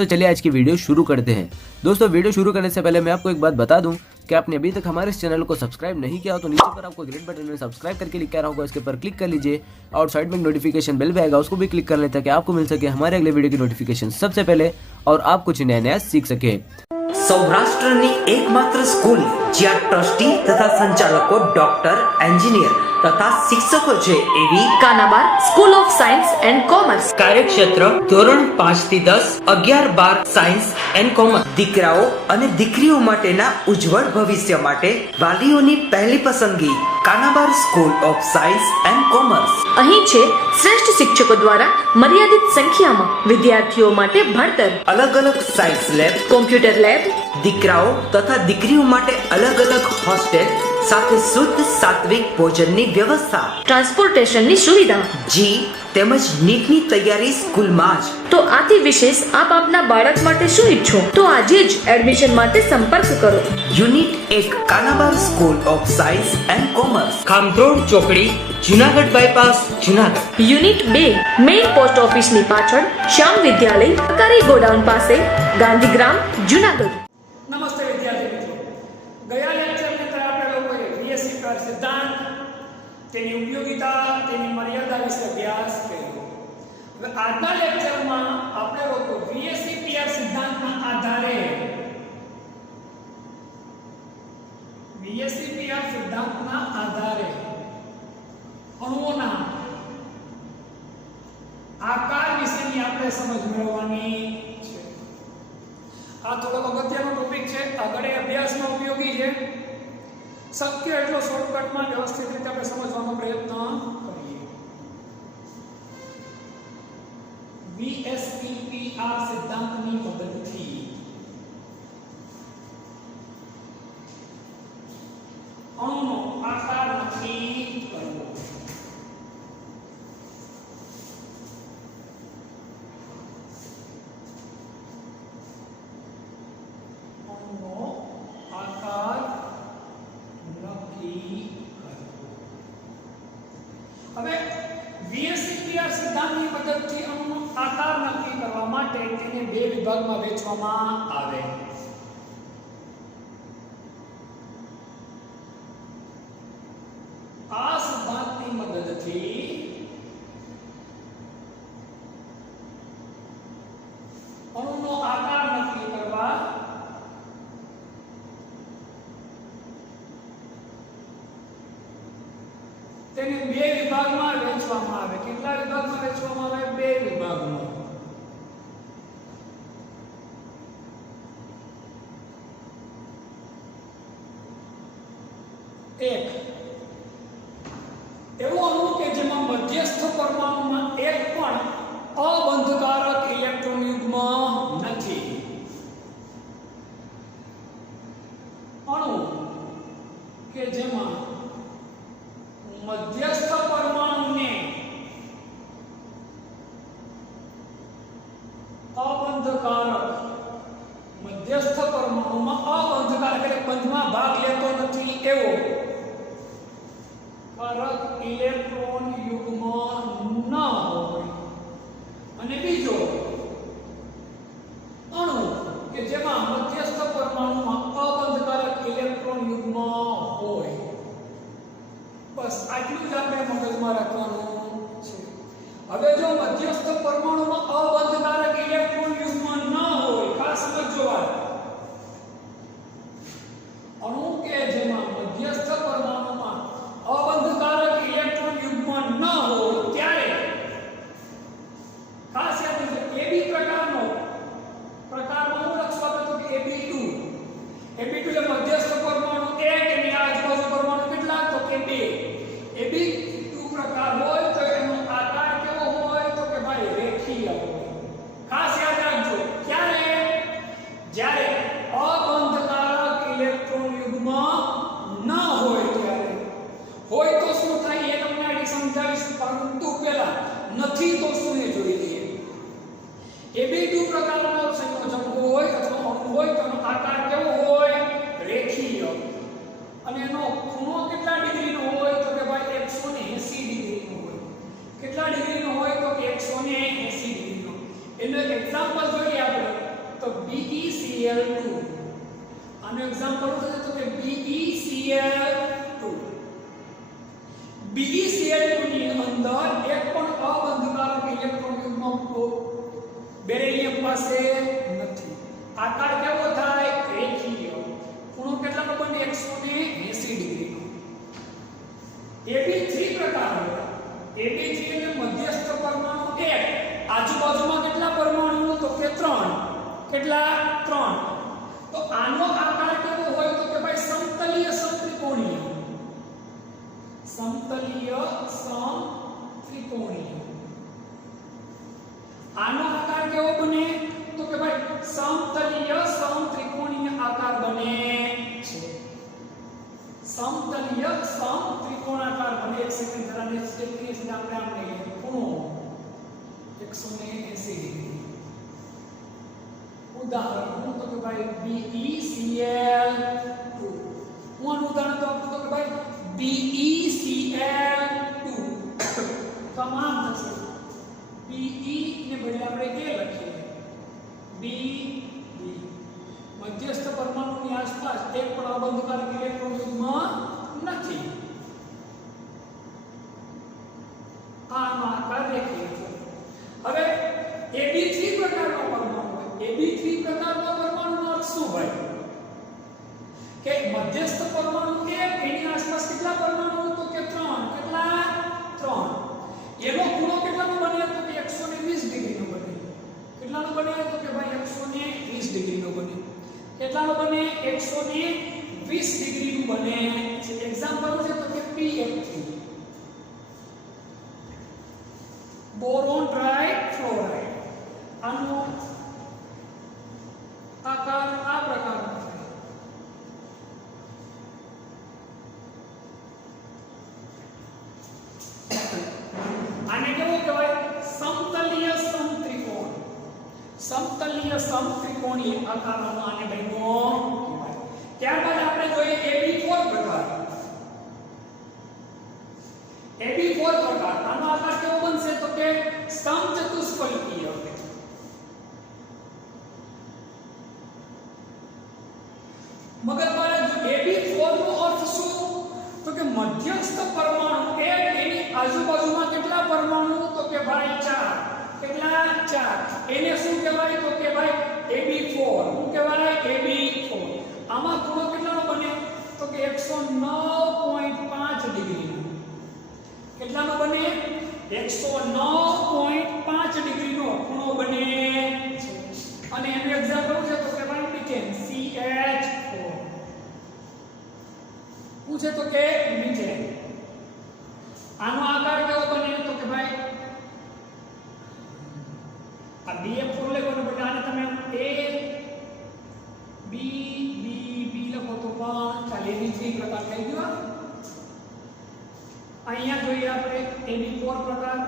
दोस्तों चलिए आज की वीडियो शुरू करते हैं। दोस्तों वीडियो शुरू करने से पहले मैं आपको एक बात बता दूं कि आपने अभी तक हमारे इस चैनल को सब्सक्राइब नहीं किया हो तो नीचे पर आपको ग्रीन बटन में सब्सक्राइब करके लिखा रहा होगा, इसके ऊपर क्लिक कर लीजिए और साइड में नोटिफिकेशन बेल भी आएगा, उसको भी क्लिक कर लेते हैं कि आपको मिल सके हमारे अगले वीडियो की नोटिफिकेशन सबसे पहले और आप कुछ नया सीख सके। સૌરાષ્ટ્રની એકમાત્ર સ્કૂલ જ્યાં ટ્રસ્ટી તથા સંચાલકો ડોક્ટર, એન્જિનિયર તથા શિક્ષકો છે એવી Kanabar school of science and commerce કાર્યક્ષેત્ર ધોરણ 5 થી 10, 11-12 સાયન્સ એન્ડ કોમર્સ। દીકરાઓ અને દીકરીઓ માટેના ઉજ્જવળ ભવિષ્ય માટે વાલીઓની પહેલી પસંદગી Kanabar school of science and commerce. અહીં છે શ્રેષ્ઠ શિક્ષકો દ્વારા મર્યાદિત સંખ્યામાં વિદ્યાર્થીઓ માટે ભણતર, અલગ અલગ સાયન્સ લેબ, કોમ્પ્યુટર લેબ, દીકરાઓ તથા દીકરીઓ માટે અલગ અલગ હોસ્ટેલ સાથે શુદ્ધ સાત્વિક ભોજનની વ્યવસ્થા, ટ્રાન્સપોર્ટેશનની સુવિધા, જી તેમજ નીટની તૈયારી સ્કૂલમાં જ। તો આથી વિશેષ આપ આપના બાળક માટે શું ઈચ્છો તો આજે જ એડમિશન માટે સંપર્ક કરો। Unit 1 Kanabar school of science and commerce, Khamrod ચોકડી, Junagadh bypass, Junagadh. Unit 2 main post ઓફિસની પાછળ, શ્યામ વિદ્યાલય, સરકારી ગોડાઉન પાસે, ગાંધીગ્રામ, જુનાગઢ। નમસ્તે વિદ્યાર્થી મિત્રો, ગયા લેક્ચરની અંદર આપણે લોકોએ વીએસસી પર સિદ્ધાંત, તેની ઉપયોગિતા, તેની મર્યાદા વિશે અભ્યાસ કર્યો। હવે આજના લેક્ચરમાં આપણે લોકો વીએસસી પીઆર સિદ્ધાંતના આધારે અણુઓના આકાર વિશેની આપણે સમજ મેળવવાની છે। આ થોડો અગત્યનો ટોપિક છે, આગળ અભ્યાસમાં ઉપયોગી છે। શક્ય એટલો શોર્ટકટમાં વ્યવસ્થિત રીતે આપણે સમજવાનો પ્રયત્ન કરીએ। વીએસપીઆર સિદ્ધાંતની મદદથી અણુનો આકાર નક્કી કરવો। અણુનો આકાર નક્કી કરવો। હવે વીએસપીઆર સિદ્ધાંતની મદદથી અણુનો આકાર નક્કી કરવા માટે તેને બે વિભાગમાં વહેંચવામાં આવે। આ સિદ્ધાંતની મદદથી અણુનો આકાર નક્કી કરવા તેને બે વિભાગમાં વહેંચવામાં આવે। કેટલા વિભાગમાં વહેંચવામાં આવે? બે વિભાગમાં। એક એવો અણુ કે જેમાં મધ્યસ્થ પરમાણુમાં એક પણ અબંધકારક ઇલેક્ટ્રોન યુગ્મ નથી। અણુ કે જેમાં મધ્યસ્થ પરમાણુને અબંધકારક, મધ્યસ્થ પરમાણુમાં અબંધકારક એટલે બંધમાં ભાગ લેતો નથી એવો કારક ઇલેક્ટ્રોન યુગ્મ ન હોય। અને બીજો અણુ કે જેમાં મધ્યસ્થ પરમાણુમાં અબંધકારક ઇલેક્ટ્રોન યુગ્મ હોય। બસ આટલું જ આપણે મગજમાં રાખવાનું છે। હવે જો મધ્યસ્થ પરમાણુમાં અબંધકારક ઇલેક્ટ્રોન યુગ્મ ન હોય, ખાસ સમજો વાત, અણુ કે જેમાં મધ્યસ્થ પરમાણુમાં અબંધકારક ઇલેક્ટ્રોન યુગ્મ ન હોય ત્યારે ખાસ યાદ રાખજો એબી પ્રકારમાં હું લખવા તો કે AB2 એટલે મધ્યસ્થ પરમાણુ એક એની આજુબાજુ પરમાણુ કેટલા તો કે 2। AB2 પ્રકાર હોય તો એનો આકાર કેવો હોય તો કે ભાઈ રેખીય હોય। ખાસ યાદ રાખજો ક્યારે? જ્યારે અબંધકારક ઇલેક્ટ્રોન યુગ્મ ન હોય ત્યારે। હોય તો શું થાય એ તમને આડી સમજાવીશું, પરંતુ પહેલા નથી તો શું એ જોઈ લઈએ। AB2 પ્રકારનો સંયોજન હોય અથવા અણુ હોય તો એનો આકાર કેવો હોય? રેખીય। અને એનો ખૂણો કેટલા ડિગ્રીનો હોય તો કે ભાઈ 180 ડિગ્રીનો હોય। કેટલા ડિગ્રીનો હોય તો કે 180 ડિગ્રીનો। એનું એક એક્ઝામ્પલ જોઈએ આપણે પાસે નથી. આકાર કેવો થાય? રેખીય. ખૂણો કેટલાનો બને? 180 ડિગ્રીનો. AB3 પ્રકારનો. AB3 એટલે મધ્યસ્થ પરમાણુ 1. આજુબાજુમાં કેટલા પરમાણુ? તો કે 3. કેટલા? 3. તો આનો આકાર કેવો હોય? તો કે ભાઈ સમતલીય સમત્રિકોણીય. સમતલીય સમત્રિકોણીય. આનો આકાર કેવો બને? તો કે ભાઈ સમતલીય સમત્રિકોણીય આકાર બને છે. સમતલીય સમત્રિકોણાકાર બને. એક સેકન્ડ જરા નેક્સ્ટ સ્ટેપ કરીએ છીએ. આપણે આમ લઈએ ખૂણો 180 ડિગ્રી. ઉદાહરણ હું તો કે ભાઈ BeCl2. હું ઉદાહરણ તો આપું તો કે ભાઈ BeCl2 તમામ થશે. BE ને બદલે આપણે A લખીએ. B મધ્યસ્થ પરમાણુની આસપાસ એક પણ અબંધકારક ઇલેક્ટ્રોન યુગ્મ નથી. આનો આકાર રેખીય છે. હવે AB3 પ્રકારનો પરમાણુ હોય. AB3 પ્રકારનો પરમાણુનો અર્થ શું ભાઈ? કે મધ્યસ્થ પરમાણુ કે એની આસપાસ કેટલા પરમાણુ? તો કે 3. કેટલા? 3. એનો ખૂણો કેટલાનો બને? તો કે 120 ડિગ્રીનો બને. કેટલાનો બને? તો કે ભાઈ 120 ડિગ્રીનો બને. કેટલાનો બને? 120 ડિગ્રીનું બને. એક્ઝામ્પલ છે તો કે PF3. બોરોન ટ્રાઇફ્લોરાઇડ. આનો આકાર આ પ્રકારનો છે. આને કેવો કહેવાય? સમતલીય સમત્રિકોણ. સમતલીય સમત્રિકોણીય આકારનો આને બન્યો કહેવાય. ત્યારબાદ આપણે જોઈએ AB4 પ્રકાર. AB4 પ્રકાર આનો આકાર કેવો બનશે? તો કે સમચતુષ્ફલકીય. મગજમારા AB4 નો અર્થ શું? તો કે મધ્યસ્થ પરમાણુ એક એની આજુબાજુમાં કેટલા પરમાણુ? તો કે ભાઈ 4. કેટલા? 4. એને શું કહેવાય? તો કે ભાઈ AB4. શું કહેવાય? AB4. આમાં ખૂણો કેટલાનો બને? તો કે 109.5 ડિગ્રીનો. કેટલાનો બને? 109.5 ડિગ્રીનો ખૂણો બને છે. અને એનું એક્ઝામ્પલ છે તો કે ભાઈ મીથેન CH4. પૂછે તો કે મીથેન. આનો આકાર કેવો બને? તો કે ભાઈ આ BF4 લખો તો પછી આને તમે A B B B લખો તો પણ ચાલે. AB3 પ્રકાર થઈ ગયો. અહીંયા જોઈએ આપણે AB4 પ્રકાર.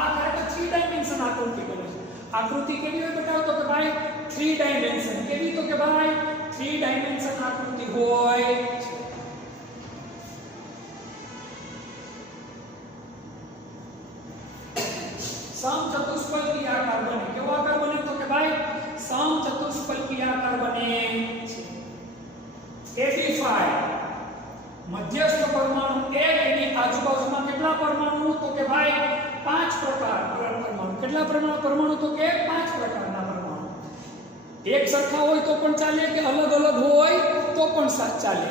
આ ખરેખર 3 ડાયમેન્શન આકૃતિ બને છે. આકૃતિ કેવી હોય બતાવો તો કે ભાઈ 3 ડાયમેન્શન. કેવી? તો કે ભાઈ 3 ડાયમેન્શન આકૃતિ હોય છે. સમચતુષ્ફલકી આકાર બને. કેવો આકાર બને? તો કે ભાઈ સમચતુષ્ફલકી આકાર બને છે. AB5 મધ્યસ્થ પરમાણુ એક એની આજુબાજુમાં કેટલા પરમાણુ? તો કે ભાઈ 5 પ્રકાર પરમાણુ. કેટલા પરમાણુ? તો કે 5 પ્રકારના પરમાણુ. એક સરખા હોય તો પણ ચાલે, કે અલગ અલગ હોય તો પણ ચાલે.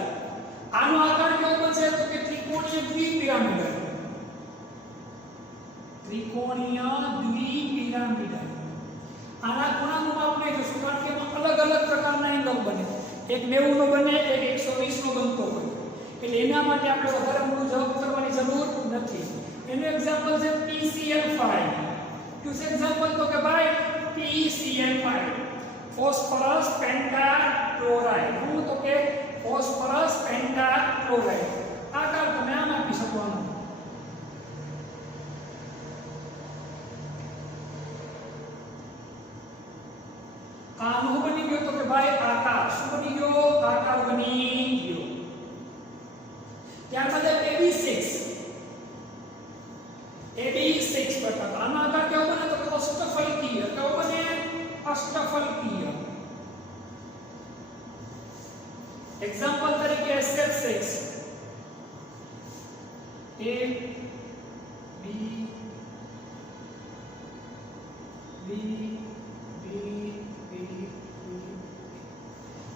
આનો આકાર કેવો બનશે? તો કે ત્રિકોણીય દ્વિપિરામિડલ. ત્રિકોણીય દ્વિપિરામિડલ. આના ખૂણાનું માપ નહીં જોશું, કારણ કે એમાં અલગ અલગ પ્રકારના એંગલ બને. એક 90 નો બને, એક 120 નો બનતો હોય. એટલે એના માટે આપણે વધારે મોટું જવાબ કરવાની જરૂર નથી. એનું એક્ઝામ્પલ છે PCl5. શું છે એક્ઝામ્પલ? તો કે ભાઈ PCl5 ફોસ્ફરસ પેન્ટાક્લોરાઇડ. શું? તો કે ફોસ્ફરસ પેન્ટાક્લોરાઇડ. આકાર તમે આમ આપી શકો. આનો બની ગયો તો કે ભાઈ આકાર. શું બની ગયો? આકાર બની ગયો. ત્યારબાદ AB6. AB6 પ્રકાર. આનો આકાર કેવો બને? તો કે અષ્ટફલકીય. કેવો બને? અષ્ટફલકીય. એક્ઝામ્પલ તરીકે SF6 A B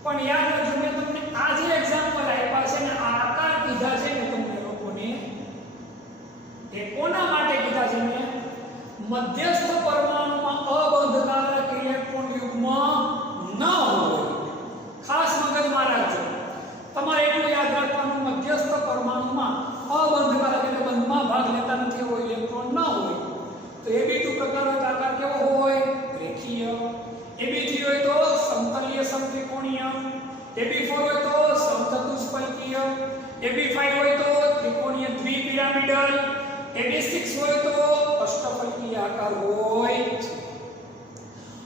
પણ યાદ રાખજો મેં તમને આ જે એક્ઝામ્પલ આપ્યા છે ને આ આકાર કીધા છે ને તમને લોકોને એ કોના માટે કીધા છે મેં મધ્યસ્થ પરમાણુમાં અબંધકારક ઇલેક્ટ્રોન યુગ્મ ન હોય ખાસ મગજમાં રાખજો તમારે એટલું યાદ રાખવાનું મધ્યસ્થ પરમાણુમાં અબંધકારક એટલે બંધમાં ભાગ લેતા નથી એવો ઇલેક્ટ્રોન ન હોય તો Ab2 પ્રકારનો આકાર કેવો હોય રેખીય Ab3 હોય તો સમતલીય સમત્રિકોણીય Ab4 હોય તો સમચતુષ્ફલકીય Ab5 હોય તો ત્રિકોણીય દ્વિપિરામિડલ Ab6 હોય તો અષ્ટફલકીય આકાર હોય છે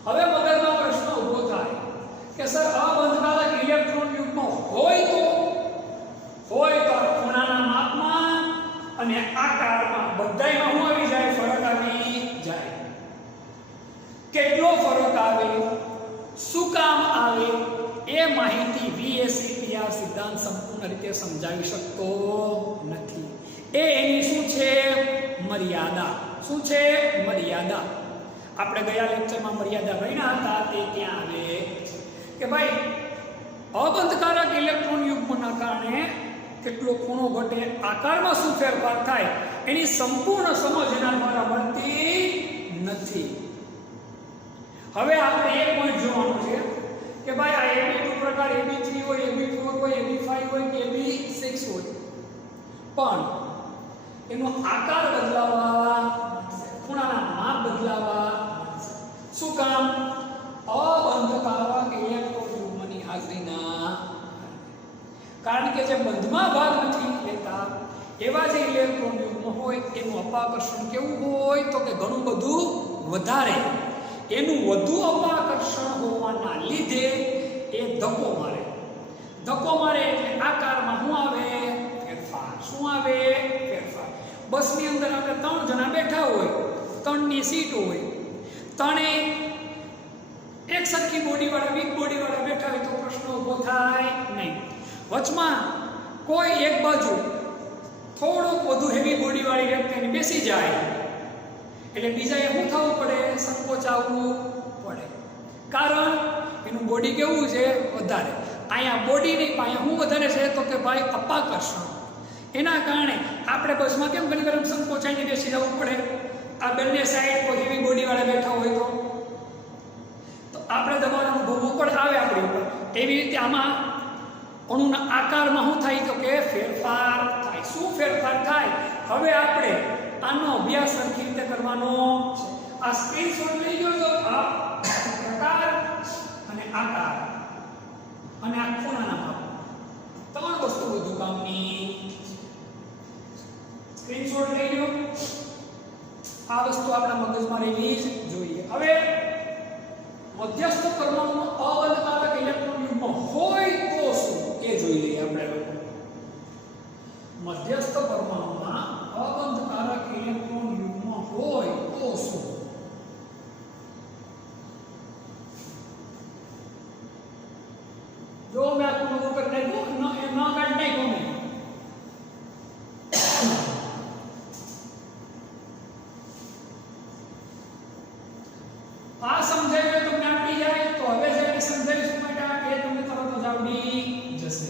હવે મગજમાં પ્રશ્ન ઊભો થાય કે સર અબંધકારક ઇલેક્ટ્રોન યુગ્મ હોય તો ખૂણાના માપમાં અને આકારમાં બધાયમાં શું આવી જાય ફરક આવી જાય કેટલો ફરક આવે શું કામ આવે એ માહિતી VACP આ સિદ્ધાંત સંપૂર્ણ રીતે સમજાવી શકતો નથી એની શું છે મર્યાદા શું છે મર્યાદા આપણે ગયા લેક્ચરમાં મર્યાદા ભણ્યા હતા તે ત્યાં આવે કે ભાઈ અબંધકારક ઇલેક્ટ્રોન યુગ્મના કારણે કેટલો ખૂણો ઘટે આકારમાં શું ફેરફાર થાય એની સંપૂર્ણ સમજ એના દ્વારા મળતી નથી હવે આપણે એક પોઈન્ટ જોવાનું છે કે ભાઈ આ Ab2 પ્રકાર Ab3 હોય Ab4 હોય Ab5 હોય કે Ab6 હોય પણ એનો આકાર બદલાવા ખૂણાના માપ બદલાવા શું કામ અબંધકારક ઇલેક્ટ્રોન યુગ્મની હાજરીના કારણ કે જે બંધમાં ભાગ નથી લેતા એવા જે ઇલેક્ટ્રોન યુગ્મ હોય એનું અપાકર્ષણ કેવું હોય તો કે ઘણું બધું વધારે એનું વધુ અપાકર્ષણ હોવાના લીધે એ ધક્કો મારે એટલે આકારમાં શું આવે ફેરફાર શું આવે ફેરફાર બસની અંદર આપણે 3 જણા બેઠા હોય 3ની સીટ હોય ત્રણે એક સરખી બોડીવાળા વીક બોડીવાળા બેઠા હોય તો પ્રશ્ન ઊભો થાય નહીં વચમાં કોઈ એક બાજુ થોડુંક વધુ હેવી બોડીવાળી વ્યક્તિને બેસી જાય એટલે બીજાએ શું થવું પડે સંકોચાવવું પડે કારણ એનું બોડી કેવું છે વધારે અહીંયા બોડી નહીં અહીંયા શું વધારે છે તો કે ભાઈ અપાકર્ષણ એના કારણે આપણે બસમાં કેમ ઘણી વાર સંકોચાઈને બેસી જવું પડે આ બંને સાઈડ કોઈ હેવી બોડીવાળા બેઠા હોય તો આપણે દબાણ અનુભવવું પણ આવે આપણી ઉપર એવી રીતે આમાં અણુના આકારમાં શું થાય તો કે ફેરફાર થાય શું ફેરફાર થાય હવે આપણે આનો અભ્યાસ સરખી રીતે કરવાનો છે આ સ્ક્રીનશોટ લઈ લો તો આ પ્રકાર અને આકાર અને આ ખૂણાના માપ 3 વસ્તુ વધુ કામની સ્ક્રીનશોટ લઈ લો આ વસ્તુ આપણા મગજમાં રહેવી જ જોઈએ હવે મધ્યસ્થ પરમાણુમાં અબંધકારક ઇલેક્ટ્રોન યુગ્મ હોય તો શું એ જોઈ લઈએ આપણે મધ્યસ્થ પરમાણુમાં અબંધકારક ઇલેક્ટ્રોન યુગ્મ હોય તો શું જો મેં આપको वो करने दो ना काटने को मैं આ સમજાય તો તમને આવડી જાય તો હવે જે સમજાવીશું બેટા એ તમને તરત જ આવડી જશે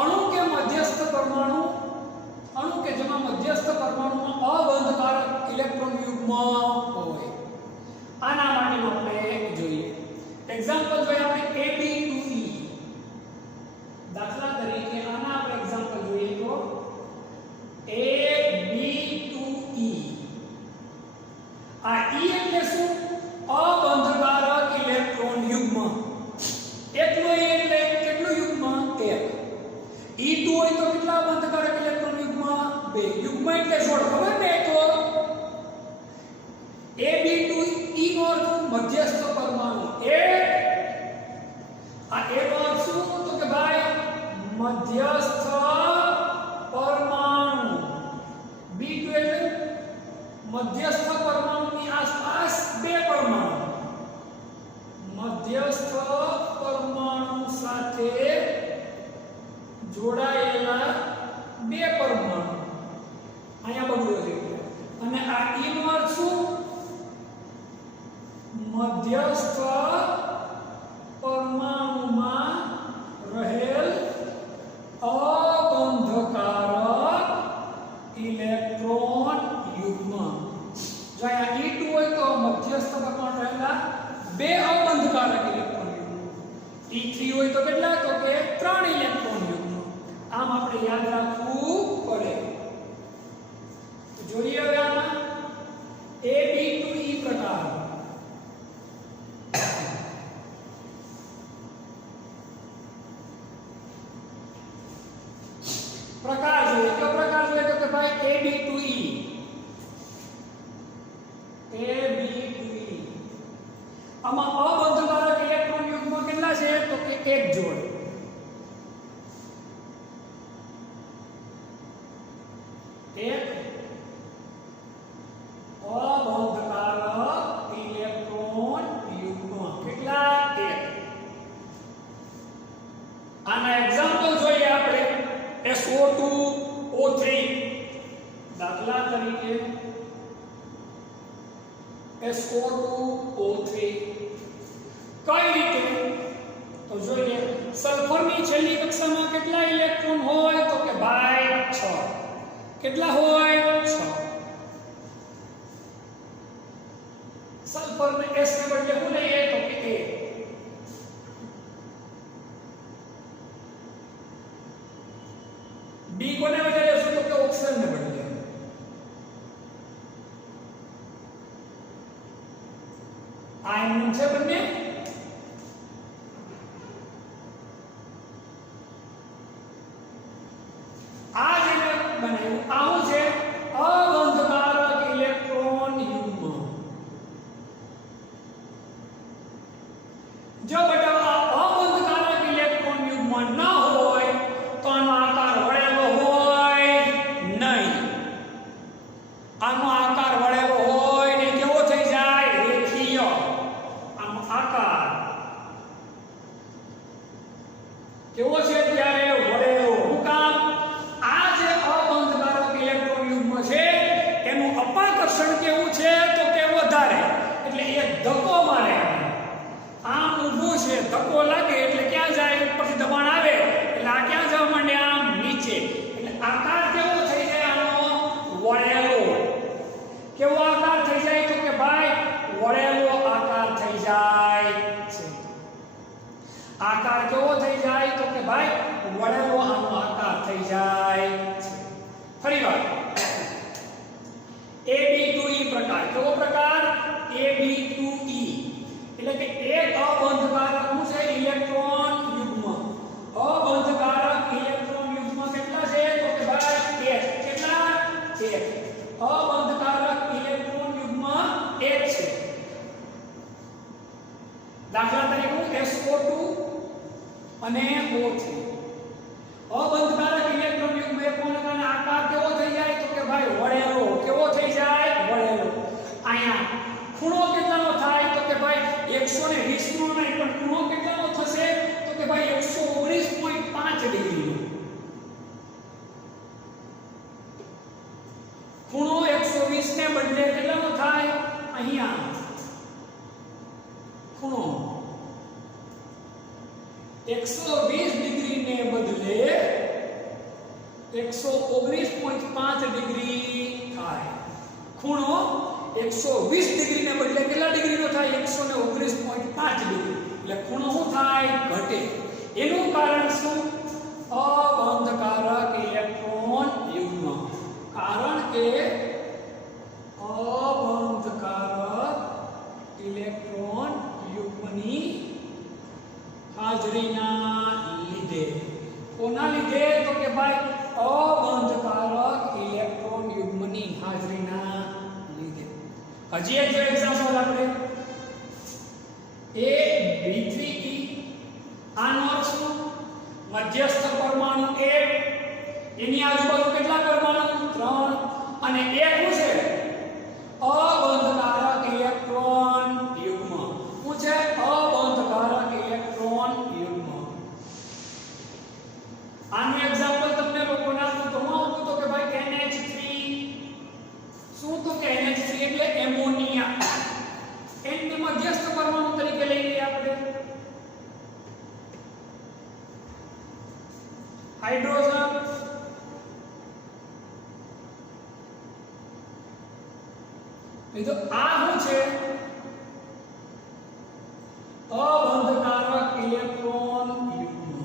अणु के જેમાં મધ્યસ્થ પરમાણુમાં અબંધકારક ઇલેક્ટ્રોન યુગ્મ હોય આના માટેનો આપણે જોઈએ એક્ઝામ્પલ જોઈએ આપણે Ab2E દાખલા તરીકે આના આપણે એક્ઝામ્પલ જોઈએ તો Ab2E આ E એટલે શું અબંધકારક ઇલેક્ટ્રોન યુગ્મ એટલો E એટલે કેટલું યુગ્મ 1 E2 હોય તો કેટલા અબંધકારક ઇલેક્ટ્રોન યુગ્મ 2 યુગ્મ એટલે શોર્ટ ખબર ને તો Ab2E નો અર્થ મધ્યસ્થ પરમાણુ આ A નો અર્થ શું તો કે ભાઈ મધ્યસ્થ પરમાણુ B2 એટલે મધ્યસ્થ પરમાણુની આસપાસ બે પરમાણુ મધ્યસ્થ પરમાણુ સાથે જોડાયેલા બે પરમાણુ અહીંયા બગડ્યો છે અને આ ઇનવર્સ શું મધ્યસ્થ પરમાણુમાં રહેલ અબંધકારક ઇલેક્ટ્રોન યુગ્મ જો અહીંયા E2 હોય તો મધ્યસ્થ પરમાણુ રહેલા બે અબંધકારક ઇલેક્ટ્રોન યુગ્મ E3 હોય તો કેટલા તો કે 3 ઇલેક્ટ્રોન યુગ્મ આમ આપણે યાદ રાખવું પડે જોઈએ હવે આમાં AB2E પ્રકાર પ્રકાર જોઈએ કયો પ્રકાર જોઈએ તો કે ભાઈ AB2E આમાં અબંધકારક ઇલેક્ટ્રોન યુગ્મ કેટલા છે તો કે એક જોડ એક અબંધકારક ઇલેક્ટ્રોન યુગ્મ કેટલા એક આના એક્ઝામ્પલ જોઈએ આપણે SO2 O3 દાખલા તરીકે SO2 O3 કઈ રીતે તો જોઈએ સલ્ફરની છેલ્લી કક્ષામાં કેટલા ઇલેક્ટ્રોન હોય તો કે ભાઈ 6 કેટલા હોય 6 સલ્ફર ને S ને બદલે શું લઈએ તો કે A B કોને બદલે લેશું તો કે ઓક્સિજન ને બદલે આયન છે બંને આ જે બનાવ્યું આવું છે અબંધકારક ઇલેક્ટ્રોન યુગ્મ જો બેટા અબંધકારક ઇલેક્ટ્રોન યુગ્મ ન હોય તો આનો આકાર વળેલો હોય નહીં આનો આકાર વળેલો હોય ને કેવો થઈ જાય રેખીય આનો આકાર કેવો છે ત્યારે વળેલો હું કામ આ જે અબંધકારક ઇલેક્ટ્રોન યુગ્મ છે એનું અપાકર્ષણ કેવું છે તો કે વધારે એટલે એ ધક્કો મારે આમ ઊભું છે ધક્કો લાગે એટલે ક્યાં જાય ઉપરથી દબાણ આવે એટલે આ ક્યાં જવા માંડે આમ નીચે એટલે આકાર કેવો થઈ જાય આનો વળેલો કેવો આકાર થઈ જાય તો કે ભાઈ વળેલો આકાર થઈ જાય છે આકાર કેવો થઈ જાય તો કે ભાઈ વળેલો આનો આકાર થઈ જાય છે ફરીવાર AB2E પ્રકાર કેવો પ્રકાર AB2E એટલે કે એક અબંધકારક શું છે ઇલેક્ટ્રોન યુગ્મ અબંધકારક ઇલેક્ટ્રોન યુગ્મ કેટલા છે તો કે ભાઈ એક કેટલા એક અબંધકારક ઇલેક્ટ્રોન યુગ્મ એક છે દાખલા તરીકે SO2 અને O3 અબંધકારક ઇલેક્ટ્રોન યુગ્મ એક હોવાના કારણે આકાર કેવો થઈ જાય તો કે ભાઈ વળેલો કેવો થઈ જાય વળેલો અહીંયા ખૂણો કેટલાનો થાય તો કે ભાઈ 120 નો નહીં પણ ખૂણો કેટલાનો થશે તો કે ભાઈ 119.5 ડિગ્રીનો ખૂણો 120 ને બદલે કેટલાનો થાય અહીંયા ખૂણો 120 ડિગ્રી ને બદલે 119.5 ડિગ્રી થાય ખૂણો 120 ડિગ્રી ને બદલે કેટલા ડિગ્રીનો થાય 119.5 ડિગ્રી એટલે ખૂણો શું થાય ઘટે એનું કારણ શું અબંધકારક ઇલેક્ટ્રોન યુગ્મ કારણ કે અબંધકારક ઇલેક્ટ્રોન યુગ્મની હાજરીના લીધે કોના લીધે તો કે ભાઈ અબંધકારક ઇલેક્ટ્રોન યુગ્મની હાજરીના લીધે હજી એક જો એક્ઝામ્પલ આપણે AB3E આનો અર્થ શું મધ્યસ્થ પરમાણુ એક એની આજુબાજુ કેટલા પરમાણુ 3 અને એક શું છે અબંધકારક ઇલેક્ટ્રોન યુગ્મ શું છે અબંધકારક ઇલેક્ટ્રોન યુગ્મ આનું એક્ઝામ્પલ તમને લોકોને આપું તો હું આપું તો કે ભાઈ NH3 શું તો કે NH3 એટલે એમોનિયા એની મધ્યસ્થ પરમાણુ તરીકે લઈ લઈએ આપણે હાઇડ્રોજન તો આ શું છે અબંધકારક ઇલેક્ટ્રોન યુગ્મ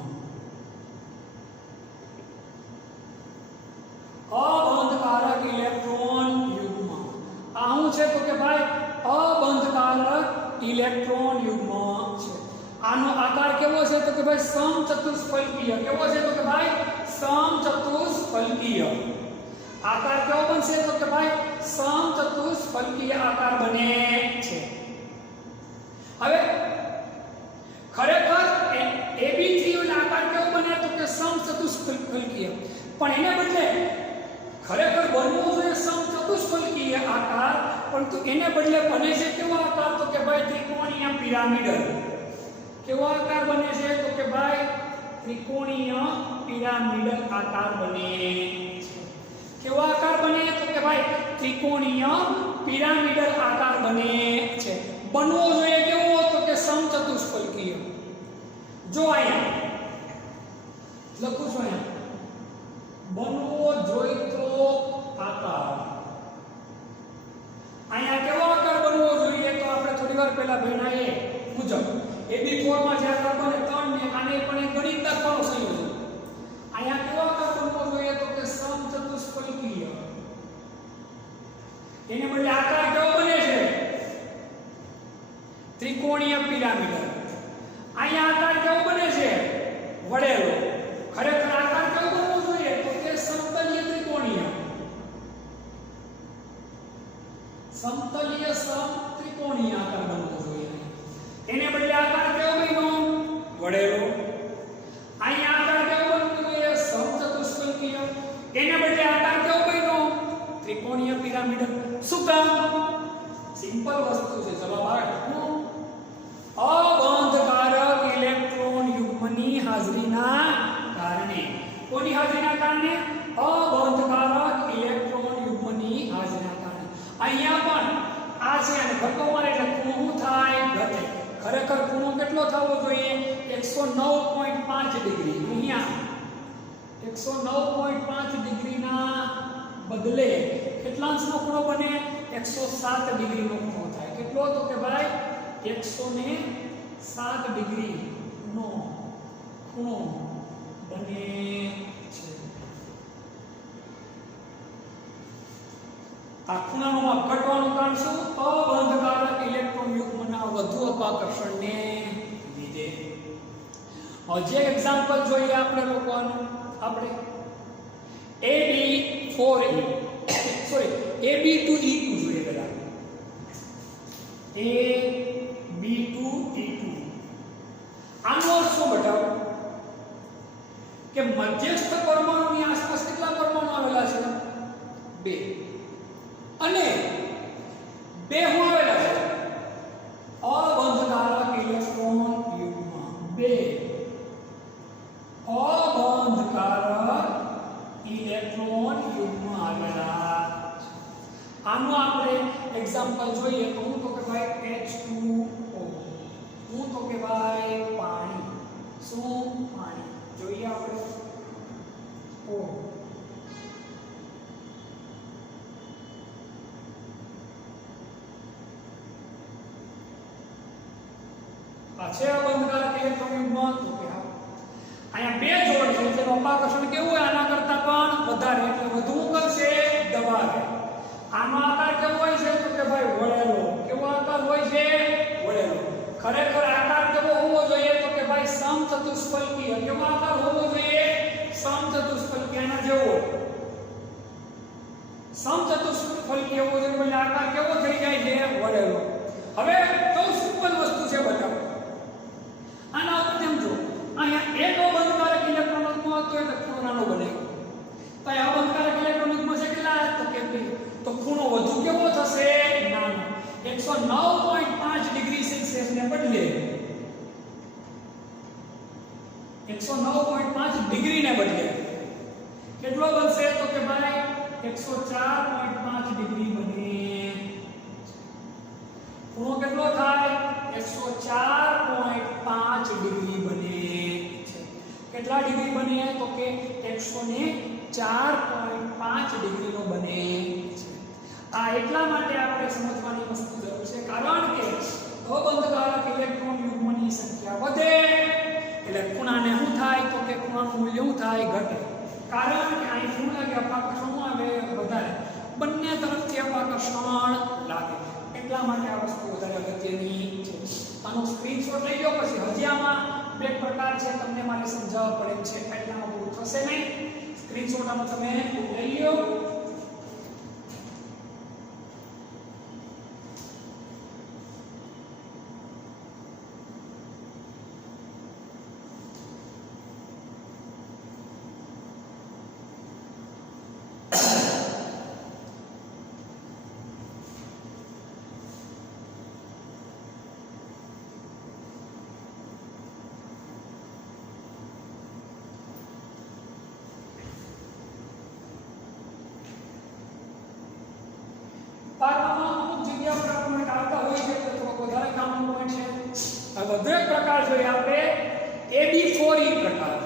અબંધકારક ઇલેક્ટ્રોન યુગ્મ આ શું છે તો કે ભાઈ અબંધકારક ઇલેક્ટ્રોન યુગ્મ છે આનો આકાર કેવો છે તો કે ભાઈ સમચતુષ્ફલકીય કેવો છે તો કે ભાઈ સમચતુષ્ફલકીય આકાર કેવો બનશે તો કે ભાઈ સમચતુષ્ફલકીય આકાર બને છે હવે ખરેખર AB3 નો આકાર કેવો બને તો કે સમચતુષ્ફલકીય પણ એને બદલે ખરેખર બનવો જોઈએ સમચતુષ્ફલકીય આકાર પરંતુ એને બદલે બને છે કેવો આકાર તો કે ભાઈ ત્રિકોણીય પિરામિડલ કેવો આકાર બને છે તો કે ભાઈ ત્રિકોણીય પિરામિડલ આકાર બને છે કેવો આકાર બને તો કે ભાઈ ત્રિકોણીય પિરામિડલ આકાર બને છે બનવો જોઈએ કેવો તો કે સમચતુષ્ફલકીય જો અહીંયા લખું છું અહીંયા બનવો જોઈતો આકાર અહીંયા કેવો આકાર બનવો જોઈએ તો આપણે થોડીવાર પહેલા ભણ્યા એ મુજબ AB4 માં જે આકાર બને 3 ને આને પણ એક ગણિત દાખલાનો સંયોજન અહીંયા કેવો આકાર બનવો જોઈએ તો કે સમચતુષ્ફલકીય એને બદલે આકાર કેવો બને છે ત્રિકોણીય પિરામિડલ અહીંયા આકાર કેવો બને છે વળેલો ખરેખર આકાર કેવો બનવો જોઈએ તો કે સમતલીય ત્રિકોણીય સમતલીય સમત્રિકોણીય આકાર બનવો જોઈએ એને બદલે આકાર કેવો બન્યો વળેલો અહીંયા આકાર કેવો બનવો જોઈએ સમચતુષ્ફલકીય એને બદલે આકાર કેવો બન્યો ત્રિકોણીય પિરામિડલ શું કામ સિમ્પલ વસ્તુ છે જવાબ આવે અબંધકારક ઇલેક્ટ્રોન યુગ્મની હાજરીના કારણે કોની હાજરીના કારણે અબંધકારક ઇલેક્ટ્રોન યુગ્મની હાજરીના કારણે અહીંયા પણ આ છે અને ધક્કો મારે એટલે ખૂણો થાય ઘટે ખરેખર ખૂણો કેટલો થવો જોઈએ 109.5 ડિગ્રી અહીંયા 109.5 ડિગ્રીના બદલે કેટલા અંશનો ખૂણો બને 107 ડિગ્રીનો ખૂણો થાય કેટલો તો કે ભાઈ 107 ડિગ્રીનો ખૂણો બને છે આ ખૂણાનું માપ ઘટવાનું કારણ શું અબંધકારક ઇલેક્ટ્રોન યુગ્મના વધુ અપાકર્ષણને લીધે હજી એક્ઝામ્પલ જોઈએ આપણે લોકોનું આપણે AB2E2 જોઈએ પેલા AB2E2 આનો અર્થ શું બતાવો કે મધ્યસ્થ પરમાણુની આસપાસ કેટલા પરમાણુ આવેલા છે 2 અને 2 હું આવેલા છે અબંધકારક ઇલેક્ટ્રોન યુગ્મ 2 અબંધકારક ઇલેક્ટ્રોન યુગ્મ આવેલા આનો આપણે એક્ઝામ્પલ જોઈએ તો હું તો કે ભાઈ H2O હું તો કે ભાઈ પાણી શું પાણી જોઈએ આપણે O આ છે અબંધકારક ઇલેક્ટ્રોન યુગ્મ તો કે અહીંયા બે જોડ છે જેનું અપાકર્ષણ કેવું હોય આના કરતા પણ વધારે એટલે વધુ કરશે દબાવે આનો આકાર કેવો હોય છે તો કે ભાઈ વળેલો કેવો આકાર હોય છે વળેલો ખરેખર આકાર કેવો હોવો જોઈએ તો કે ભાઈ સમચતુષ્ફલકીય કેવો આકાર હોવો જોઈએ સમચતુષ્ફલકીયના જેવો સમચતુષ્ફલકીય હોવો જોઈએ એટલે આકાર કેવો થઈ જાય છે વળેલો હવે તો સિમ્પલ વસ્તુ છે બતાવો આના ઉપર સમજો અહીંયા એક અબંધકારક ઇલેક્ટ્રોન હતો એટલે ખૂણો નાનો બને 109.5 ડિગ્રી સેલ્સિયસ ને બદલે 109.5 ડિગ્રી ને બદલે કેટલો બનશે તો કે ભાઈ 104.5 ડિગ્રી બને. ખૂણો કેટલો થાય 104.5 ડિગ્રી બને છે. કેટલા ડિગ્રી બને તો કે 104.5 ડિગ્રીનો બને છે. આ એટલા માટે આપણે સમજવાની વસ્તુ જરૂર છે કારણ કે અબંધકારક ઇલેક્ટ્રોન યુગ્મની સંખ્યા વધે એટલે ખૂણાને શું થાય તો કે ખૂણાનું મૂલ્ય શું થાય ઘટે. કારણ કે અહીં શું લાગે અપાકર્ષણ આવે વધારે બંને તરફથી અપાકર્ષણ લાગે એટલા માટે આ વસ્તુ વધારે અગત્યની છે. આનો સ્ક્રીનશોટ લઈ લો. પછી હજી આમાં બે પ્રકાર છે તમને મારે સમજાવવા પડે છે એટલામાં પૂરું થશે નહીં. સ્ક્રીનશોટ આમાં તમે લઈ લો. પાર્ટમાં અમુક જગ્યા પર આપણે આવતા હોય છે તો થોડો વધારે કામનો પોઈન્ટ છે. હવે વધુ એક પ્રકાર જોઈએ આપણે AB4E પ્રકાર.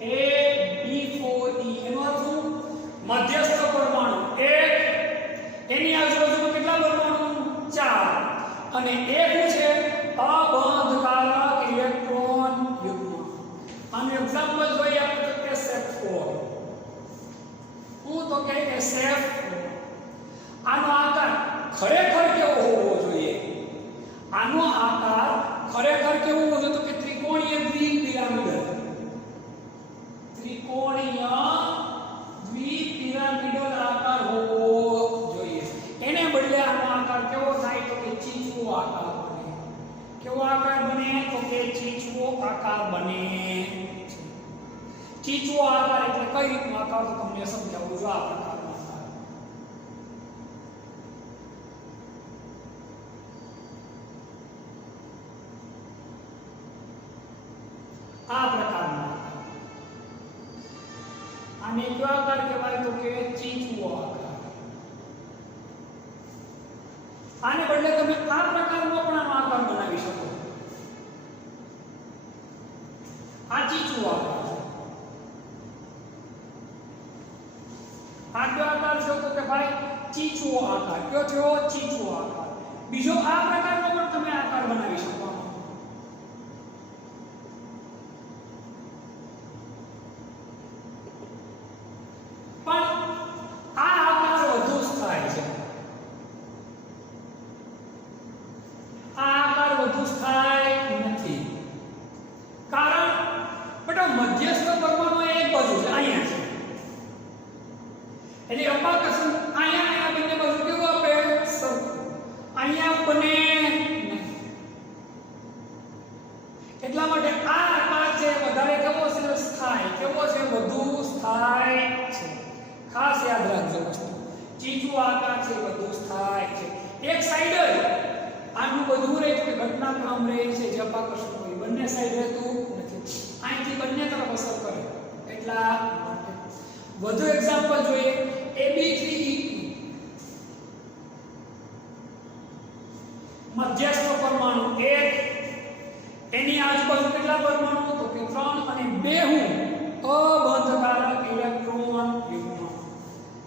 AB4E એનો અર્થ શું? મધ્યસ્થ પરમાણુ એક એની આજુબાજુમાં કેટલા પરમાણુ 4 અને એક છે અબંધકારક ઇલેક્ટ્રોન યુગ્મ. આનું એક્ઝામ્પલ જોઈએ આપણે તો SF4. હું તો કે SF4 આનો આકાર ખરેખર કેવો હોવો જોઈએ? આનો આકાર ખરેખર કેવો હોવો જોઈએ તો કે ત્રિકોણીય દ્વિપિરામિડલ. ત્રિકોણીય દ્વિપિરામિડલ આકાર હોવો જોઈએ. એને બદલે આનો આકાર કેવો થાય તો કે ચીચવો આકાર બને. કેવો આકાર બને તો કે ચીચવો આકાર બને. ચીચવો આકાર એટલે કઈ રીતનો આકાર તો તમને સમજાવું છું. આ પ્રકાર આ પ્રકારનો આને કયો આકાર કહેવાય તો કે ચીચવો આકાર. આને બદલે તમે આ પ્રકારનો પણ આનો આકાર બનાવી શકો. આ ચીચવો આકાર છે. આ કયો આકાર છે તો કે ભાઈ ચીચવો આકાર. કયો થયો? ચીચવો આકાર. બીજો આ પ્રકારનો પણ તમે આકાર બનાવી શકો. એટલે અપાકર્ષણ અહીંયા બંને બાજુ કેવું આપે સરખું. અહીંયા બને નહીં. એટલા માટે આ આકાર છે વધારે કેવો છે? સ્થાયી. કેવો છે? વધુ સ્થાયી છે. ખાસ યાદ રાખજો વસ્તુ. ચીચવો આકાર છે વધુ સ્થાયી છે. એક સાઈડ જ આનું બધું રહે છે ઘટનાક્રમ રહે છે જે અપાકર્ષણ હોય બંને સાઈડ રહેતું નથી. અહીંથી બંને તરફ અસર કરે. એટલા વધુ એક્ઝામ્પલ જોઈએ AB3E મધ્યસ્થ પરમાણુ 1 એની આજુબાજુ કેટલા પરમાણુ તો કે 3 અને 2 હું અબંધકારક ઇલેક્ટ્રોન યુગ્મ.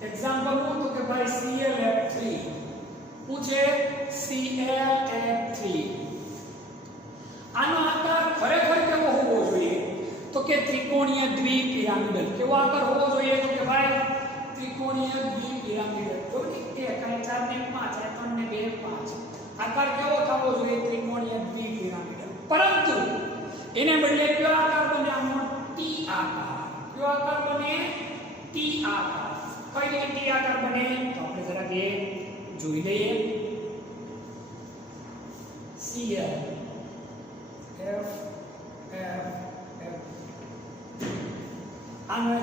એક્ઝામ્પલ હું તો કે ભાઈ ClF3 હું છે ClF3. આનો આકાર ખરેખર કેવો હોવો જોઈએ તો કે ત્રિકોણીય દ્વિપિરામિડલ. કેવો આકાર હોવો જોઈએ તો કે ભાઈ ત્રિકોણીય દ્વિપિરામિડલ. જો કે 1 અને 4 ને 5 અને 3 ને 2 5 આકાર કેવો થવો જોઈએ? ત્રિકોણીય દ્વિપિરામિડલ. પરંતુ એને બદલે કયો આકાર બને? આનો T આકાર. કયો આકાર બને? T આકાર. કઈ રીતે T આકાર બને તો આપણે જરા કે જોઈ લઈએ. Cl F F F આનો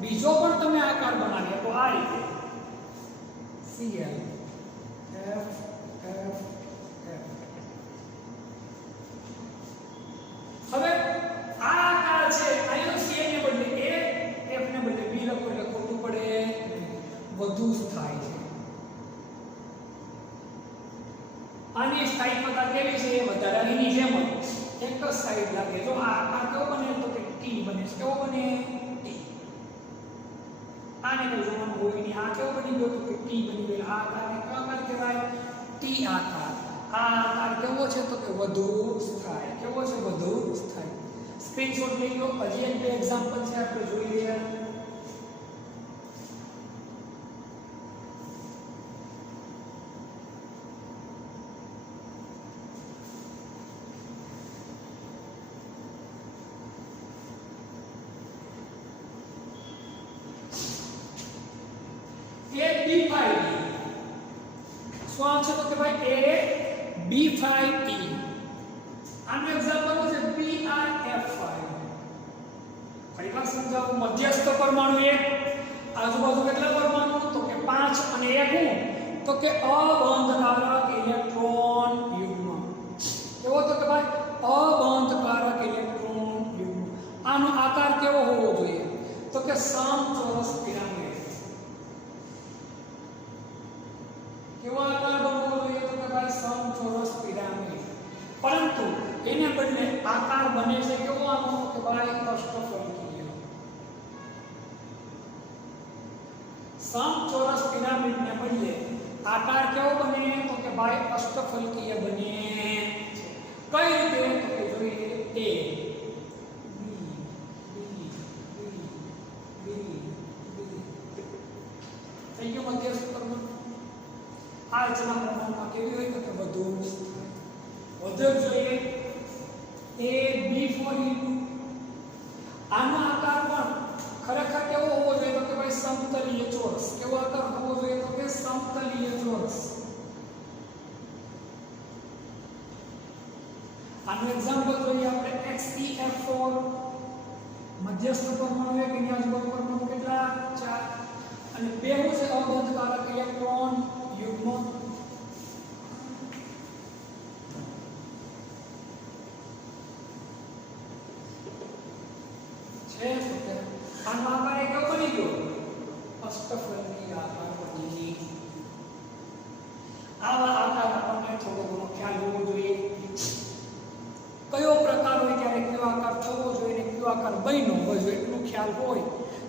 બીજો પણ તમે આકાર બનાવી શકો આ રીતે Cl F આની સ્થાયિકતા કેવી છે? વધારાની જેમ એક જ સાઈડ લાગે. જો આ આકાર કેવો બને તો કે ટી બને. કેવો બને? ટી. આને કોઈ જોવાનું હોય નહીં. આ કેવો બની ગયો તો કે ટી બની ગયો. આ આકારને કયો આકાર કહેવાય? ટી આકાર. આ આકાર કેવો છે તો કે વધુ સ્થાયી. કેવો છે? વધુ સ્થાયી. સ્ક્રીનશોટ લઈ લો. હજી એક બે એક્ઝામ્પલ છે, આપણે જોઈ લઈએ. શું આવશે તો કે ભાઈ AB5E. આનું એક્ઝામ્પલ છે BRF5. ફરીવાર સમજાવું. મધ્યસ્થ પરમાણુ એક, આજુબાજુ કેટલા પરમાણુ તો કે 5 અને એક હું તો કે અબંધકારક ઇલેક્ટ્રોન યુગ્મ. કેવો તો કે ભાઈ અબંધકારક ઇલેક્ટ્રોન યુગ્મ. આનો આકાર કેવો હોવો જોઈએ તો કે સમચોરસ પિરામિડ. કેવો આકાર બનવો જોઈએ તો કે ભાઈ સમચોરસ પિરામિડ. પરંતુ એને બદલે આકાર બને છે કેવો આનો કે ભાઈ અષ્ટફલકીય. સમચોરસ પિરામિડ ને બદલે આકાર કેવો બને તો કે ભાઈ અષ્ટફલકીય બને છે. કઈ રીતે તો કે જોઈએ A થઈ ગયો મધ્યસ્થ પરમાણુ. આ રચના પ્રમાણમાં કેવી હોય તો કે વધુ વધુ જોઈએ AB4E2. આનો આકાર પણ ખરેખર કેવો હોવો જોઈએ તો કે ભાઈ સમતલીય ચોરસ. કેવો આકાર હોવો જોઈએ તો કે સમતલીય ચોરસ. આનું એક્ઝામ્પલ જોઈએ આપણે XeF4. મધ્યસ્થ પરમાણુ એક, એની આજુબાજુ પરમાણુ કેટલા? 4 અને બે હું છે અબંધકારક ઇલેક્ટ્રોન યુગ્મ. છે તો આનો આકાર કેવો બની ગયો? અષ્ટફલકીય આકાર બની. આવા આકાર આપણને થોડો ઘણો ખ્યાલ હોવો જોઈએ. કયો પ્રકાર હોય ત્યારે કયો આકાર થવો જોઈએ ને કયો આકાર બન્યો હોય જોઈએ એટલું ખ્યાલ હોય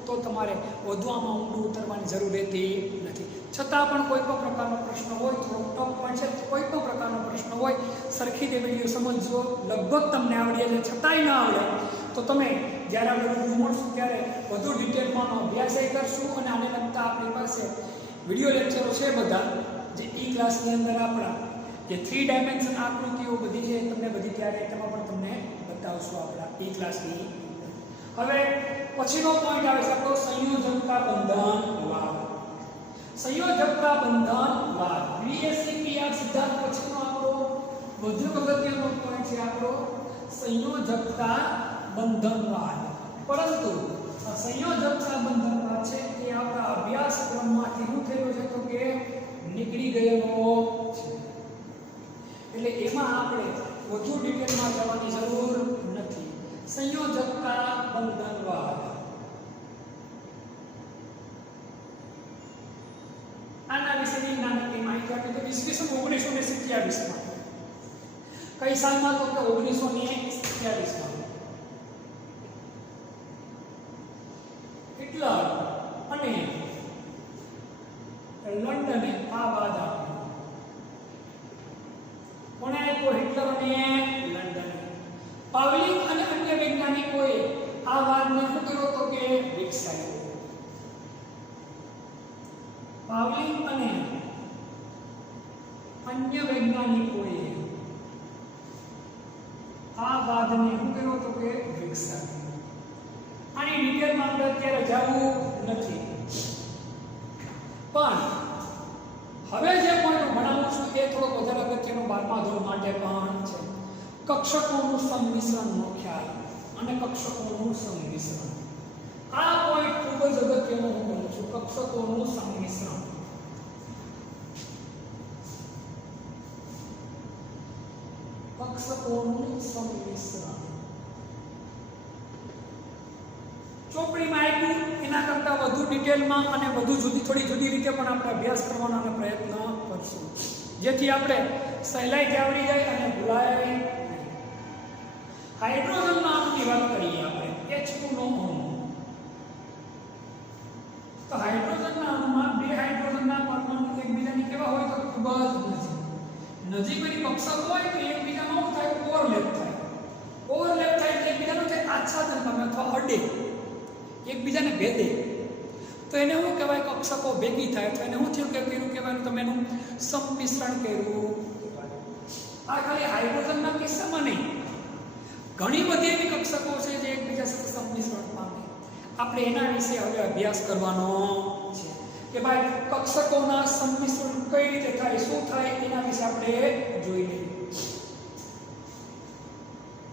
તો તમારે વધુ આમાં ઊંડું ઉતરવાની જરૂર રહેતી નથી. છતાં પણ કોઈ પણ પ્રકારનો પ્રશ્ન હોય, થોડો ટફ પણ છે, કોઈ પણ પ્રકારનો પ્રશ્ન હોય સરખી રીતે વિડીયો સમજજો. લગભગ તમને આવડે છે, છતાંય ના આવડે તો તમે જ્યારે આપણે રૂબરૂ મળશું ત્યારે વધુ ડિટેલમાં અભ્યાસ કરશું. અને આને લગતા આપણી પાસે વિડીયો લેક્ચરો છે બધા, જે ઈ ક્લાસની અંદર આપણા જે 3 ડાયમેન્શન આકૃતિઓ બધી છે તમને બધી ત્યારે તેમાં પણ તમને બતાવશું આપણા ઈ ક્લાસની. હવે પછીનો પોઈન્ટ આવે છે આપણો સંયોજકતા બંધનવાદ. સંયોજકતા બંધનવાદ VSEPR સિદ્ધાંત પછીનો આપણો વધુ અગત્યનો પોઈન્ટ છે આપણો સંયોજકતા બંધનવાદ. પરંતુ સંયોજકતા બંધનવાદ છે એ આપણા અભ્યાસક્રમમાંથી શું થયેલો છે તો કે નીકળી ગયેલો છે. એટલે એમાં આપણે વધુ ડિટેલમાં જવાની જરૂર નથી. સંયોજકતા બંધનવાદ આના વિશેની નાની માહિતી આપી તો ઈસવીસન 1927 માં. કઈ સાલમાં તો કે 1927 માં હિટલર અને લંડને આ વાદ આપ્યો. કોણે આપ્યો? હિટલર અને લંડને. પાવલિંગ અને અન્ય વૈજ્ઞાનિકોએ આ વાદને શું કર્યો તો કે વિકસાવ્યો. પાવલિંગ અને અન્ય વૈજ્ઞાનિકોએ આ વાદને શું કર્યો તો કે વિકસાવ્યો. આની ડિટેલમાં આપણે અત્યારે જવું નથી, પણ હવે જે પોઈન્ટ ભણાવું છું એ થોડો વધારે અગત્યનો 12મા ધોરણ માટે પણ છે. કક્ષકોનું સંમિશ્રણનો ખ્યાલ અને કક્ષકોનું સંમિશ્રણ. આ પોઈન્ટ ખૂબ જ અગત્યનો હું કહું છું. કક્ષકોનું સંમિશ્રણ. કક્ષકોનું સંમિશ્રણ ચોપડીમાં આપ્યું એના એના કરતાં વધુ ડિટેલમાં અને વધુ થોડી જુદી રીતે પણ આપણે અભ્યાસ કરવાનો અને પ્રયત્ન કરશું, જેથી આપણે સહેલાઈથી આવડી જાય અને ભૂલાય નહીં. હાઇડ્રોજનના અણુની વાત કરીએ આપણે, H2 નો અણુ. તો હાઇડ્રોજનના અણુમાં બે હાઇડ્રોજનના પરમાણુ એકબીજાની કેવા હોય તો ખૂબ જ નજીકની કક્ષક હોય તો એકબીજામાં શું થાય? ઓવરલેપ થાય. ઓવરલેપ થાય એટલે એકબીજાનું જે આચ્છાદન પામે અથવા અડે, એકબીજાને ભેદે, તો એને શું કહેવાય? કક્ષકો ભેગી થાય. તો એને શું થયું કે કર્યું કહેવાય? તમે એનું સંમિશ્રણ કર્યું. આ ખાલી હાઇડ્રોજનના કિસ્સામાં નહીં, ઘણી બધી એવી કક્ષકો છે જે એકબીજા સાથે સંમિશ્રણ પામે. આપણે એના વિશે હવે અભ્યાસ કરવાનો છે કે ભાઈ કક્ષકોના સંમિશ્રણ કઈ રીતે થાય, શું થાય, એના વિશે આપણે જોઈ લઈએ.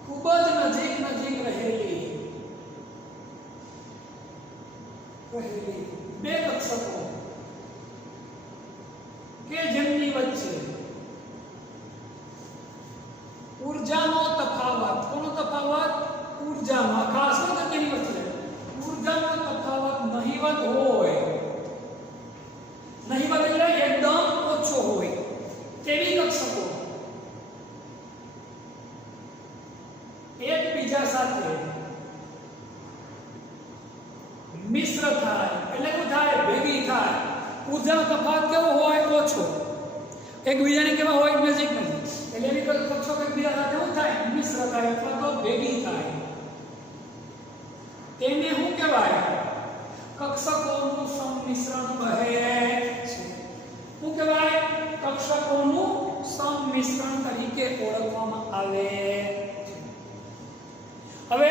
ખૂબ જ નજીક રહેલી બે કક્ષકો કે જેમની વચ્ચે ઊર્જાનો તફાવત, કોનો તફાવત? ઊર્જાનો. ખાસ તેની વચ્ચે ઊર્જાનો તફાવત નહિવત હોય, નહિવત એટલે એકદમ ઓછો હોય તેવી કક્ષકો એકબીજા સાથે મિશ્ર થાય એટલે શું થાય? ભેગી થાય. ઊર્જાનો તફાવત કેવો હોય? ઓછો. એકબીજાને કેવા હોય? નજીક. એટલે એવી કક્ષકો એકબીજા સાથે શું થાય? મિશ્ર થાય અથવા તો ભેગી થાય. તેને શું કહેવાય? કક્ષકોનું સંમિશ્રણ કહે છે. શું કહેવાય? કક્ષકોનું સંમિશ્રણ તરીકે ઓળખવામાં આવે. હવે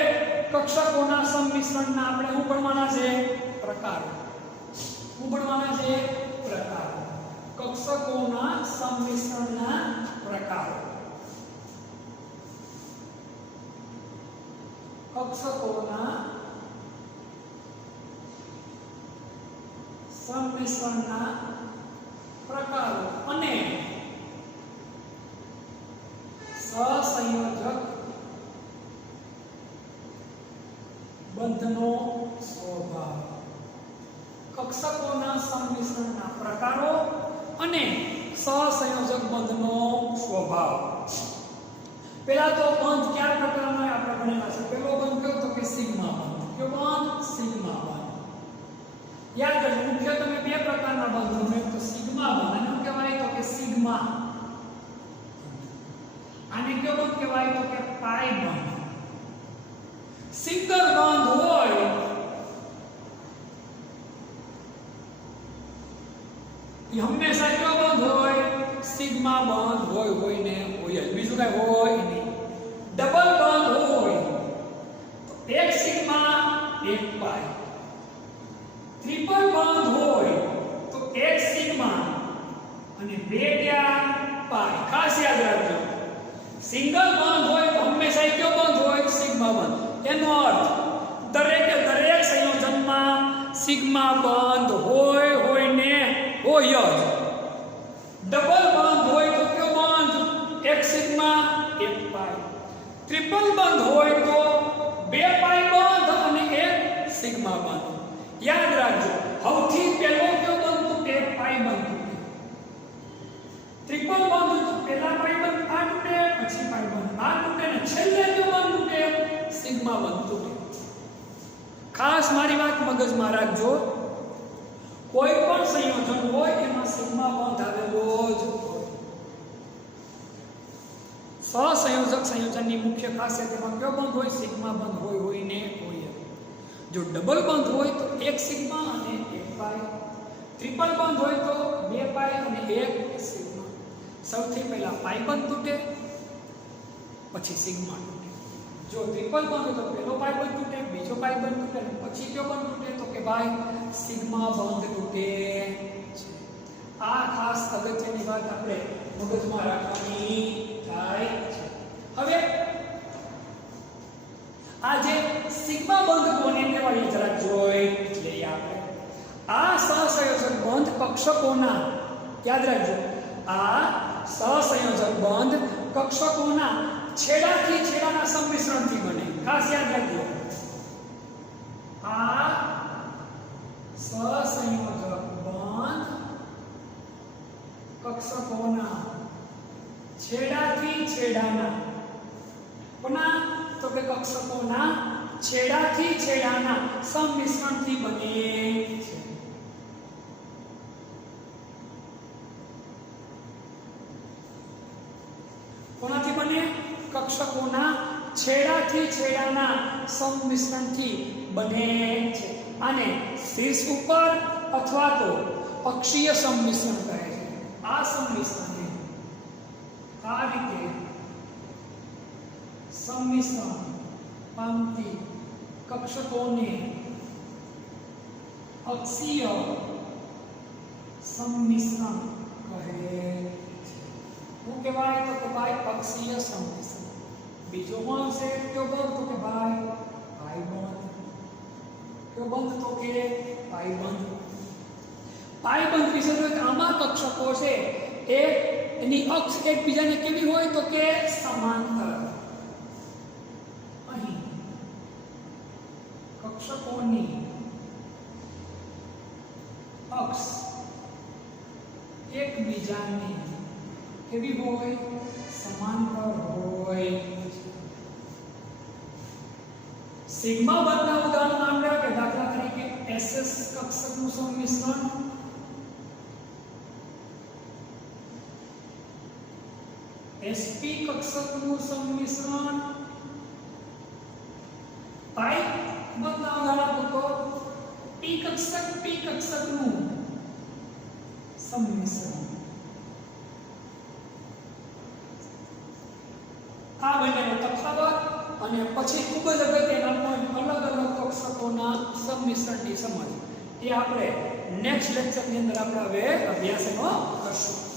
કક્ષકોના સંમિશ્રણના આપણે શું ભણવાના છે? પ્રકારો. શું ભણવાના છે? પ્રકારો. કક્ષકોના સંમિશ્રણના પ્રકારો. કક્ષકોના સંમિશ્રણના પ્રકારો અને સહસંયોજક બંધનો સ્વભાવ. કક્ષકોના સંમિશ્રણના પ્રકારો અને સહસંયોજક બંધનો સ્વભાવ. પહેલા તો બંધ કયા પ્રકારનો આપણે ભણેલા છે? પહેલો બંધ કયો તો કે સિગ્મા બંધ. કયો બંધ? સિગ્મા બંધ. યાદ રાખજો, મુખ્ય તમે બે પ્રકારના બંધ ગમે તો સિગ્મા બંધ. આને શું કહેવાય તો કે સિગ્મા. આને કયો બંધ કહેવાય તો કે પાઈ બંધ. સિંગલ બંધ હોય એ હંમેશા કયો બંધ હોય? સિગ્મા બંધ હોય ને હોય જ, બીજું કઈ હોય નહીં. ડબલ બંધ હોય તો એક સિગ્મા એક પાઈ. ટ્રિપલ બંધ હોય તો એક સિગ્મા અને બે પાઈ. ખાસ યાદ રાખજો, સિંગલ બંધ હોય તો હંમેશા કયો બંધ હોય? સિગ્મા બંધ. એનો અર્થ દરેક સંયોજનમાં સિગ્મા બંધ હોય ને હોય જ. ડબલ બંધ હોય તો કયો બંધ? એક સિગ્મા એક પાઈ. ટ્રિપલ બંધ હોય તો બે પાઈ બંધ અને એક સિગ્મા બંધ. યાદ રાખજો, સૌથી પહેલો કયો બંધ તૂટે? પાઈ બંધ તૂટે. ટ્રિપલ બંધ તો પહેલા પાઈ બંધ આ તૂટે, પછી પાઈ બંધ આ તૂટે ને છેલ્લે કયો બંધ તૂટે? સિગ્મા બંધ તૂટે. ખાસ મારી વાત મગજમાં રાખજો, કોઈ પણ સંયોજન હોય એમાં સિગ્મા બંધ આવેલો જ હોય. સહસંયોજક સંયોજનની મુખ્ય ખાસિયત એમાં કયો બંધ હોય? સિગ્મા બંધ હોય ને હોય. જો ડબલ બંધ હોય તો એક સિગ્મા અને એક પાઈ. ટ્રિપલ બંધ હોય તો બે પાઈ અને એક સિગ્મા. સૌથી પહેલા પાઈ બંધ તૂટે, પછી સિગ્મા તૂટે. જો ટ્રિપલ બંધ હોય તો પહેલો પાઈ બંધ તૂટે, બીજો પાઈ બંધ તૂટે અને પછી કયો બંધ તૂટે તો કે ભાઈ સિગ્મા બંધ તૂટે છે. આ ખાસ અગત્યની વાત આપણે મગજમાં રાખવાની થાય છે. હવે આ જે સિગ્મા બંધ કોને કહેવાય જરા જોઈ લઈએ આપણે. આ સહસંયોજક બંધ કક્ષકોના, યાદ રાખજો, આ સહસંયોજક બંધ કક્ષકોના છેડાથી છેડાના સંમિશ્રણથી બને. ખાસ યાદ રાખજો, આ છેડાથી છેડાના કોના તો કે કક્ષકોના છેડાથી છેડાના સંમિશ્રણથી બને છે. કોનાથી બને? કક્ષકોના છેડાથી છેડાના સંમિશ્રણથી બને છે. આને શીર્ષ ઉપર અથવા તો અક્ષીય સંમિશ્રણ કહે છે. આ સંમિશ્રણને આ રીતે સંમિશ્રણ પામતી કક્ષકોને અક્ષીય સંમિશ્રણ કહે છે. શું કહેવાય? તો કે ભાઈ અક્ષીય સંમિશ્રણ. બીજો કોણ છે? કયો બંધ? તો કે ભાઈ પાયબંધ. કયો બંધ? તો કે પાયબંધ. પાયબંધ વિશે તો આમાં કક્ષકો છે એ એની અક્ષ એકબીજાને કેવી હોય? તો કે સમાંતર. અહીં કક્ષકોની અક્ષ એકબીજાને કેવી હોય? સમાંતર હોય. સિગ્મા બંધના ઉદાહરણ આપણે કે દાખલા તરીકે SS કક્ષકનું સંમિશ્રણ, SP કક્ષકનું સંમિશ્રણ, પાઈ બંધના ઉદાહરણ તો P કક્ષકનું સંમિશ્રણ. આ બંનેનો તફાવત અને પછી ખૂબ જ અગત્યના પોઈન્ટ અલગ અલગ કક્ષકોના સંમિશ્રણની સમજ એ આપણે નેક્સ્ટ લેક્ચરની અંદર આપણે હવે અભ્યાસનો કરશું.